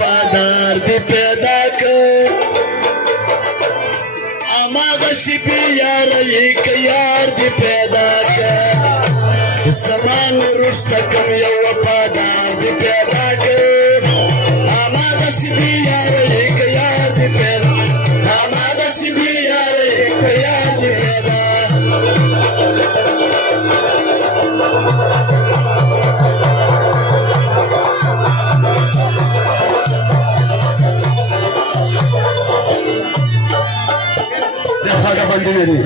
پادار دی پیدا کر اماغا سپی یار ایک یار دی پیدا کر زمان رشت کم یو پادار دی پیدا کر اماغا سپی یار ایک یار دی پیدا اماغا سپی یار ایک یار دی پیدا बंदी मेरी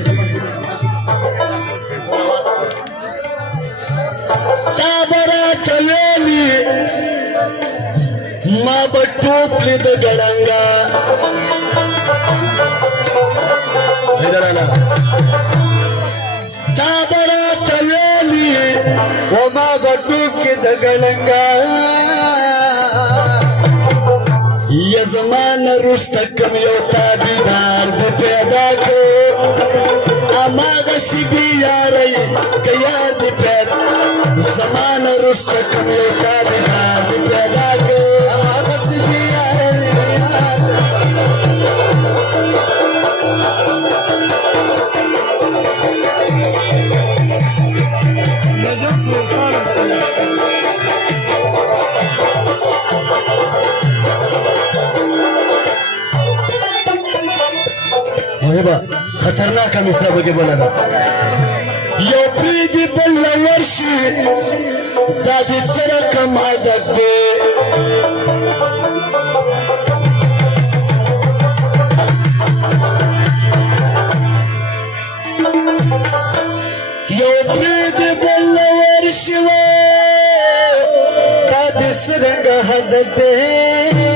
ताबरा चलेली माँ बटूपली तो गड़ंगा ताबरा चलेली वो माँ बटूपली तो गड़ंगा ये ज़माना रुश्त कम यो ताबीदार दे पैदा को अमागा सिबी यार के यार दे पैदा ज़माना रुश्त कम यो ताबीदार दे पैदा को अमागा सिबी यार खतरनाक मिसरा बगे बोला था यो प्रीति बल्ला वर्षी दादी जरा कम आदत दे यो प्रीति बल्ला वर्षी दादी जरा आदत दे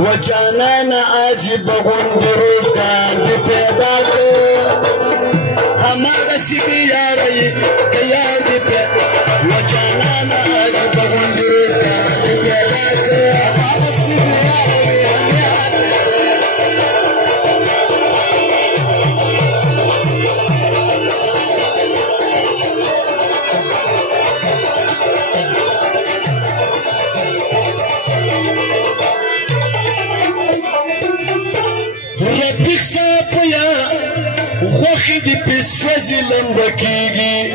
वजाना ना आज बगुंद रोजगार दे पैदा कर हमारा सिबी यार के यार दे पैदा वजाना ना आज बगुंद रोजगार दे पैदा कर हमारा सिबी وخي دي بسوزي لندكيجي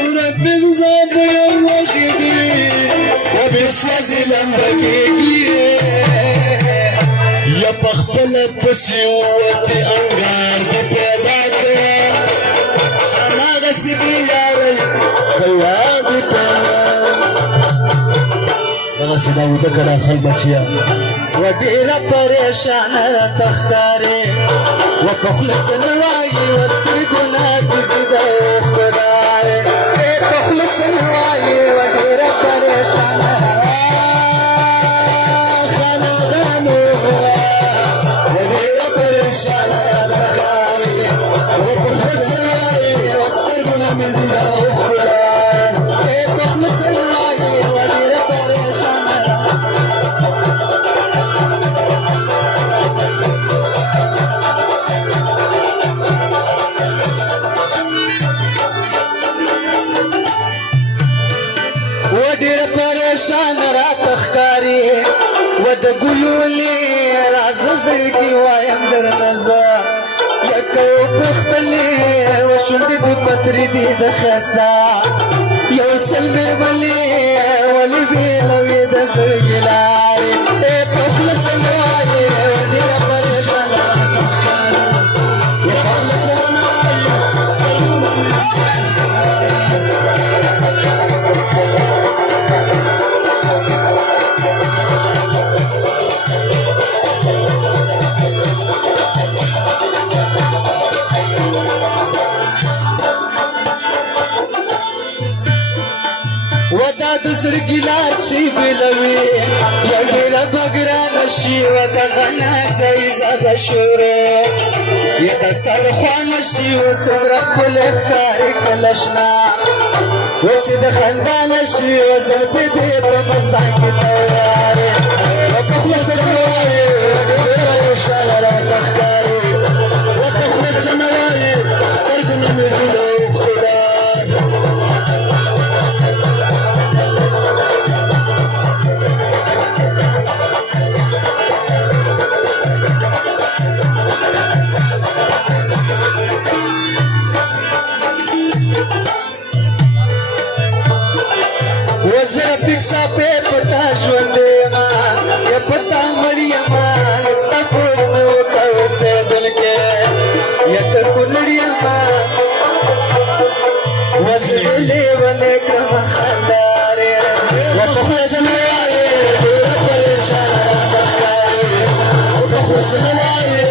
وربك زابي وخي دي وبسوزي لندكيجي يا بخبل بسي ووتي انغار دي بيداك انا غسبي ياري كيا دي بيداك غسي داود كلا خلبتيا ودينا بريشان تختاري وبخلص الواي واسترقنا بزيدا وخبراي بخلص الواي ودينا بريشان خانغانو ودينا بريشان تختاري وبخلص الواي واسترقنا بزيدا وخبراي بخلص الواي ودينا بريشان ودير پریشان رات خکاری ود ګلولي راززړګي وایم در نزا یکو پختلې و شونډې د پترې دي د خستا یو سلمې ولي ولي بیلوي د زړګي لارې په خلص لوي ودير پریشان رات خکاری خلص ودا دسر گلار چی بلوی یا گلا بگران شی ودا غنا سیزا بشوره یا دستا دخوان شی و سمرق کل اخکاری کلشنا وچی دخندان شی و زلفی دی پا مغزان کی تویاری و پخلص جواری دیگر شال را تخکاری و پخلص نوائی سترگن میزیدو خدار بک صافې پتا ژوندې ما یا پتا مړی ما لږ تپوس مې وکړ اوسېدل کې یا ته کونړ ما وزدلې ولې کړمه خندارې وپه خوله زما وایې ډېره پریشانه راته ښکارې وپه خوله زما وایې